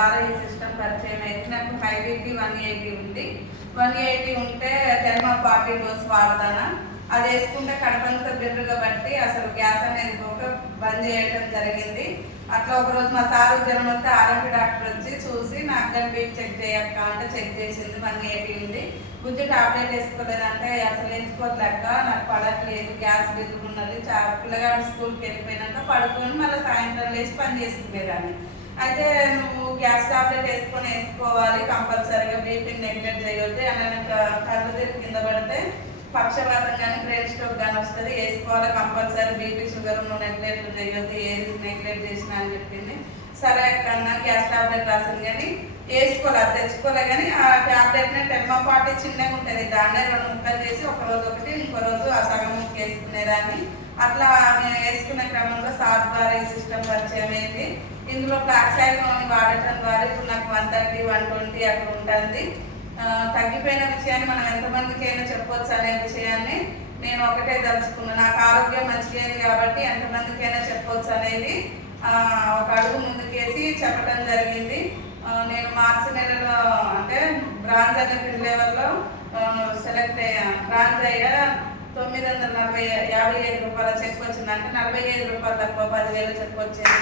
ద్వారా ఈ సిస్టమ్ పరిచయం అయింది. నాకు హై బీపీ 180 ఉంది. 180 ఉంటే టెర్మా 40 డోస్ వాడతాను. అది వేసుకుంటే కడపంతా బిర్రుగా బట్టి అసలు గ్యాస్ అనేది పోక బంద్ చేయడం జరిగింది. అట్లా ఒకరోజు మా సారు జ్వరం వస్తే ఆర్ఎంపీ డాక్టర్ వచ్చి చూసి నాకు కానీ బీపీ చెక్ చేయక్క అంటే చెక్ చేసింది. 180 ఉంది. బుజ్జి టాబ్లెట్ వేసుకోలేదంటే అసలు వేసుకోలేక నాకు పడట్లేదు, గ్యాస్ బిర్రుగున్నది. పిల్లగాడు స్కూల్కి వెళ్ళిపోయినాక పడుకొని మళ్ళీ సాయంత్రం లేచి పని చేసుకునేదాన్ని. అయితే నువ్వు గ్యాస్ టాబ్లెట్ వేసుకోవాలి కంపల్సరీగా, బీపీని నెగ్లెక్ట్ చేయొద్దు. అని కళ్ళు తిరిగి కింద పడితే పక్షవాతం కానీ బ్రెయిన్ స్ట్రోక్ కానీ వస్తుంది, వేసుకోవాలి కంపల్సరీ. బీపీ షుగర్ నువ్వు నెగ్లెక్ట్ చేయొద్దు, ఏది నెగ్లెక్ట్ చేసినా అని చెప్పింది. సరే కన్నా గ్యాస్ టాబ్లెట్ రాసింది కానీ వేసుకోలేదు, తెచ్చుకోలే. కానీ ఆ టాబ్లెట్ని టెర్మా 40 చిన్నగా ఉంటుంది, దాన్నే 2 ముక్కలు చేసి ఒకరోజు ఒకటి ఇంకో రోజు ఆ సగం ముక్క వేసుకునేదాన్ని. అట్లా వేసుకునే క్రమంలో సార్ ద్వారా ఈ సిస్టమ్ పరిచయం అయింది. ఇందులో బ్లాక్ సైడ్ వాడటం ద్వారా ఇప్పుడు నాకు 130, 120 అక్కడ ఉంటుంది. తగ్గిపోయిన విషయాన్ని మనం ఎంతమందికైనా చెప్పొచ్చు అనే విషయాన్ని నేను ఒకటే తలుచుకున్నాను. నాకు ఆరోగ్యం మంచిగా కాబట్టి ఎంతమందికైనా చెప్పొచ్చు అనేది ఒక అడుగు ముందుకేసి చెప్పడం జరిగింది. నేను మార్చి నెలలో అంటే బ్రాంజ్ అనే లెవెల్లో సెలెక్ట్ అయ్యాను. బ్రాంజ్ అయ్యా 955 రూపాయల చెక్ వచ్చింది. అంటే 45 రూపాయలు తక్కువ 10,000 చెక్ వచ్చింది.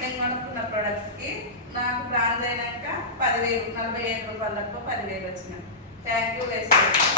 నేను కొనుక్కున్న ప్రొడక్ట్స్కి నాకు బ్రాంజ్ అయినాక 10,000 45 రూపాయలు తక్కువ 10,000 వచ్చినాయి. Thank you.